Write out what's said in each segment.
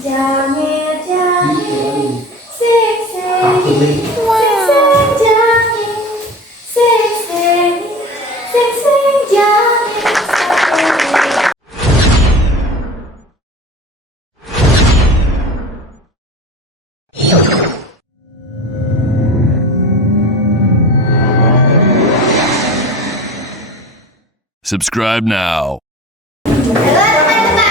Jangit, jangit, sing sing, sing sing jangit, sing sing, sing sing jangit. Subscribe now. Halo teman-teman.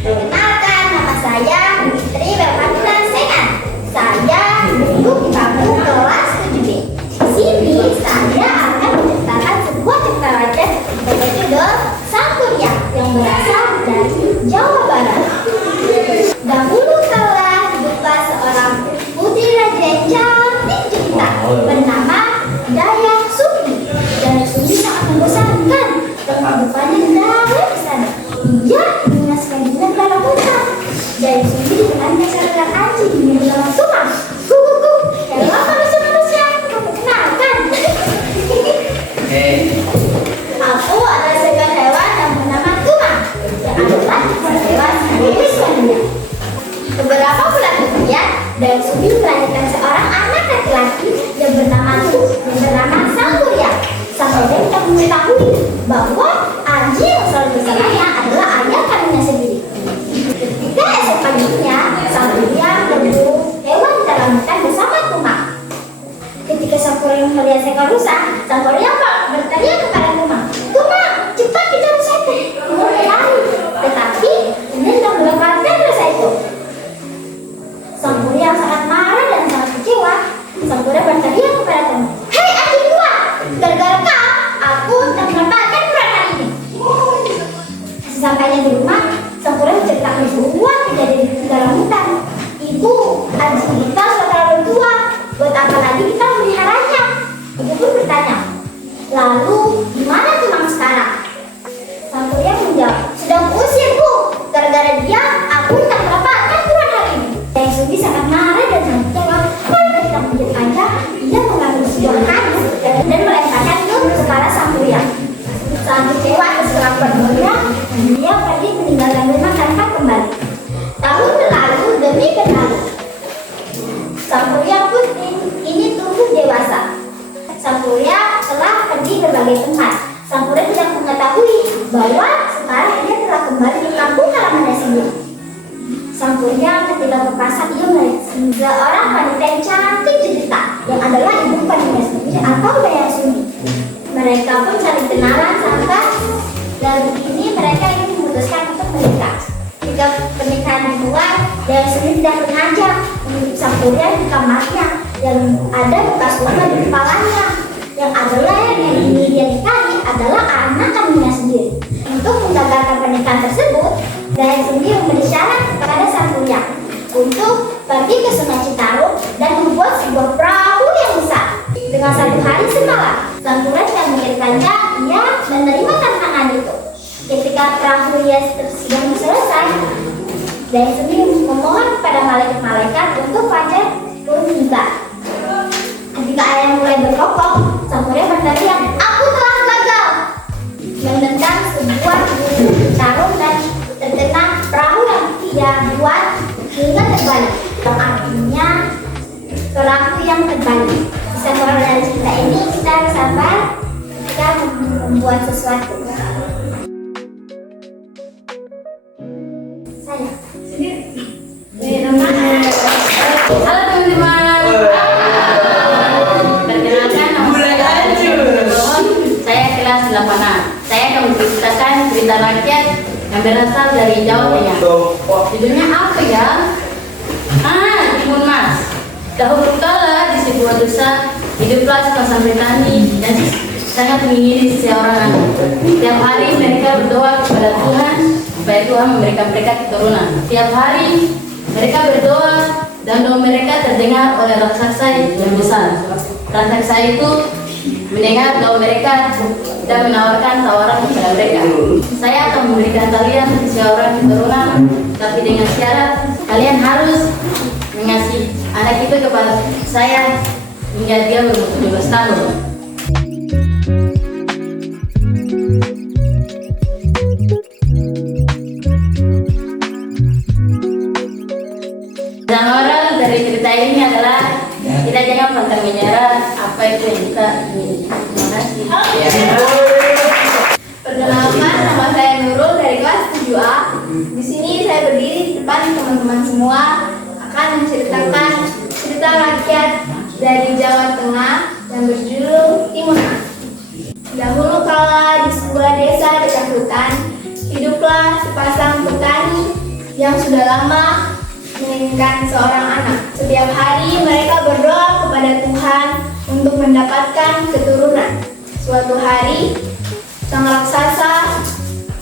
Perkenalkan, nama saya Fitri Berpatulan Sean. Saya duduk di bangku kelas 7B. Di sini saya akan menceritakan sebuah cerita rakyat berjudul Sang Kuryang yang berasal dari Jawa Barat. Dahulu kala hiduplah seorang putri raja yang cantik jelita bernama Dayang Sumbi. Dayang Sumbi sangat membosankan kehidupannya dalam istana. Ia ingin sekali dalam hutan. Dayang Sumbi ditemani seorang anjing bernama Tumang. Kuku, halo manusia-manusia, kamu kenalkan? Aku adalah seekor hewan yang bernama Tumang, yang adalah hewan halus dunia. Beberapa bulan kemudian, Dayang Sumbi melahirkan seorang anak laki-laki yang bernama Sang Kuryang. Sang Kuryang tak mengetahui bahwa anjing yang selalu bersamanya adalah ayah kandungnya sendiri. Ketika esok paginya, Sang Kuryang berburu hewan di dalam hutan bersama Tumang. Ketika Sang Kuryang melihat seekor rusa, Sang Kuryang berteriak kepada Tumang, "Tumang, cepat kejar rusa itu!" Tumang berlari, tetapi ini tidak melepaskan rusa itu. Sang Kuryang sangat marah dan sangat kecewa. Sang Kuryang berteriak kepada Tumang, "Hei anjing tua, gara-gara kau, aku tak mendapatkan peran hari ini." Sesampainya di rumah, Sang Kuryang menceritakan semua kejadian di dalam hutan. "Ibu, anjing kita sudah terlalu tua, buat apa lagi kita memeliharanya?" Ibu pun bertanya, "Lalu, di mana Tumang sekarang?" Sang Kuryang menjawab, "Sudah kuusir, Bu. Gara-gara dia, aku tak mendapatkan peran hari ini." Dayang Sumbi sangat marah dan sangat kecewa. Karena tidak menjadi aja, ia mengambil sebuah kayu dan melemparkan ke kepala Sang Kuryang. Sangat kecewa atas kelakuan Kuryang, dia pergi meninggalkan rumah tanpa kembali. Tahun berlalu demi berlalu. Sang Kuryang pun ini tumbuh dewasa. Sang Kuryang telah pergi berbagai tempat. Sang Kuryang tidak mengetahui bahwa sekarang ia telah kembali di kampung halamannya sendiri. Sang Kuryang ketika ke pasar, ia melihat seorang wanita yang cantik jelita yang adalah ibu kandungnya sendiri atau Dayang Sumbi. Mereka pun saling kenalan sampai dari ini mereka ingin memutuskan untuk menikah. Ketika pernikahan dimulai, Dayang Sumbi tidak sengaja menunjuk Sang Kuryang di kamarnya yang ada bekas luka di kepalanya, yang adalah yang ingin dia nikahi adalah anak kandungnya sendiri. Untuk menggagalkan pernikahan tersebut, Dayang Sumbi memberi syarat kepada Sang Kuryang untuk pergi ke Sungai Citarum dan membuat sebuah perahu yang besar. Dengan 1 hari semalam, Sang Kuryang tidak memikirkannya, ia menerima tantangan itu. Ketika perahu ia sudah selesai, Dayang Sumbi memohon kepada malaikat-malaikat untuk wajar turun tiba. Ketika air mulai berkokok, Sang Kuryang berteriak, "Aku telah gagal!" Menendang sebuah Citarum dan terkena perahu yang dia buat hingga terbalik. Yang artinya perahu yang terbalik. Bisa keluar dari cerita ini, kita harus sabar kita membuat sesuatu. Saya Halo teman-teman. Perkenalkan, nama saya kelas 8A. Saya akan menceritakan cerita rakyat yang berasal dari Jawa Tengah. Judulnya apa ya? Timun Mas. Dahulu kala di sebuah desa hiduplah sepasang petani dan sangat mengingini seorang anak. Setiap hari mereka berdoa kepada Tuhan supaya Tuhan memberikan mereka keturunan. Setiap hari mereka berdoa dan doa mereka terdengar oleh raksasa yang besar. Raksasa itu mendengar doa mereka dan menawarkan tawaran kepada mereka. "Saya akan memberikan kalian seorang keturunan, tapi dengan syarat kalian harus mengasih anak itu kepada saya hingga dia berumur 17 tahun." cerita ini adalah kita jangan pantang menyerah apa itu yang kita ingin. Terima kasih. Perkenalkan, nama saya Nurul dari kelas 7A. Di sini saya berdiri di depan teman-teman semua akan menceritakan cerita rakyat dari Jawa Tengah yang berjudul Timunas. Dahulu kala di sebuah desa dekat hutan, hiduplah sepasang petani yang sudah lama menginginkan seorang anak. Setiap hari mereka berdoa kepada Tuhan untuk mendapatkan keturunan. Suatu hari, sang raksasa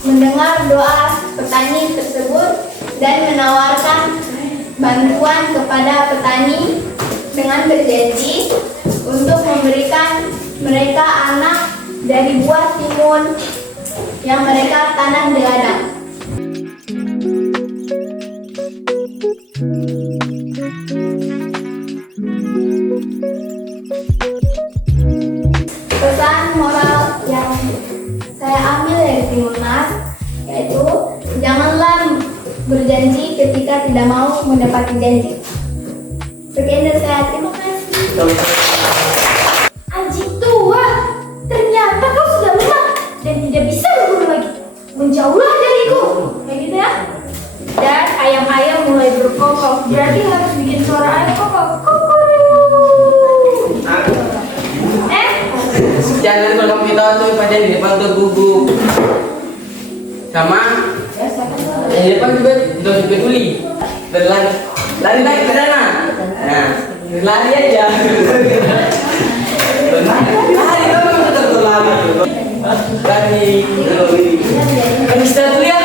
mendengar doa petani tersebut dan menawarkan bantuan kepada petani dengan berjanji untuk memberikan mereka anak dari buah timun yang mereka tanam di ladang. Pesan moral yang saya ambil dari Timunas yaitu janganlah berjanji ketika tidak mau mendapati janji. Sekian dari saya, terima kasih. Anjing tua, ternyata kau sudah lemah dan tidak bisa berburu lagi. Menjauhlah dariku, kayak gitu ya. Dan ayam-ayam mulai berkokok, berarti harus bikin suara ayam kokok. Jangan kalau kita tuh pada di depan tuh gugup sama yang di depan juga itu peduli berlari lari ke sana. Nah lari aja lari kamu tetap berlari kamu istirahat dulu ya,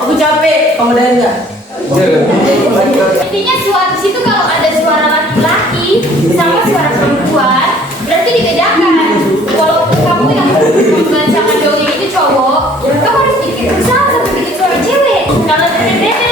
aku capek. Kamu dari nggak? Intinya suara situ kalau ada suara laki-laki sama suara perempuan berarti dibedakan. Kalau kamu yang membacakan dongeng itu cowok, kamu harus bikin usaha sampai bikin suara cewek. Kalau beda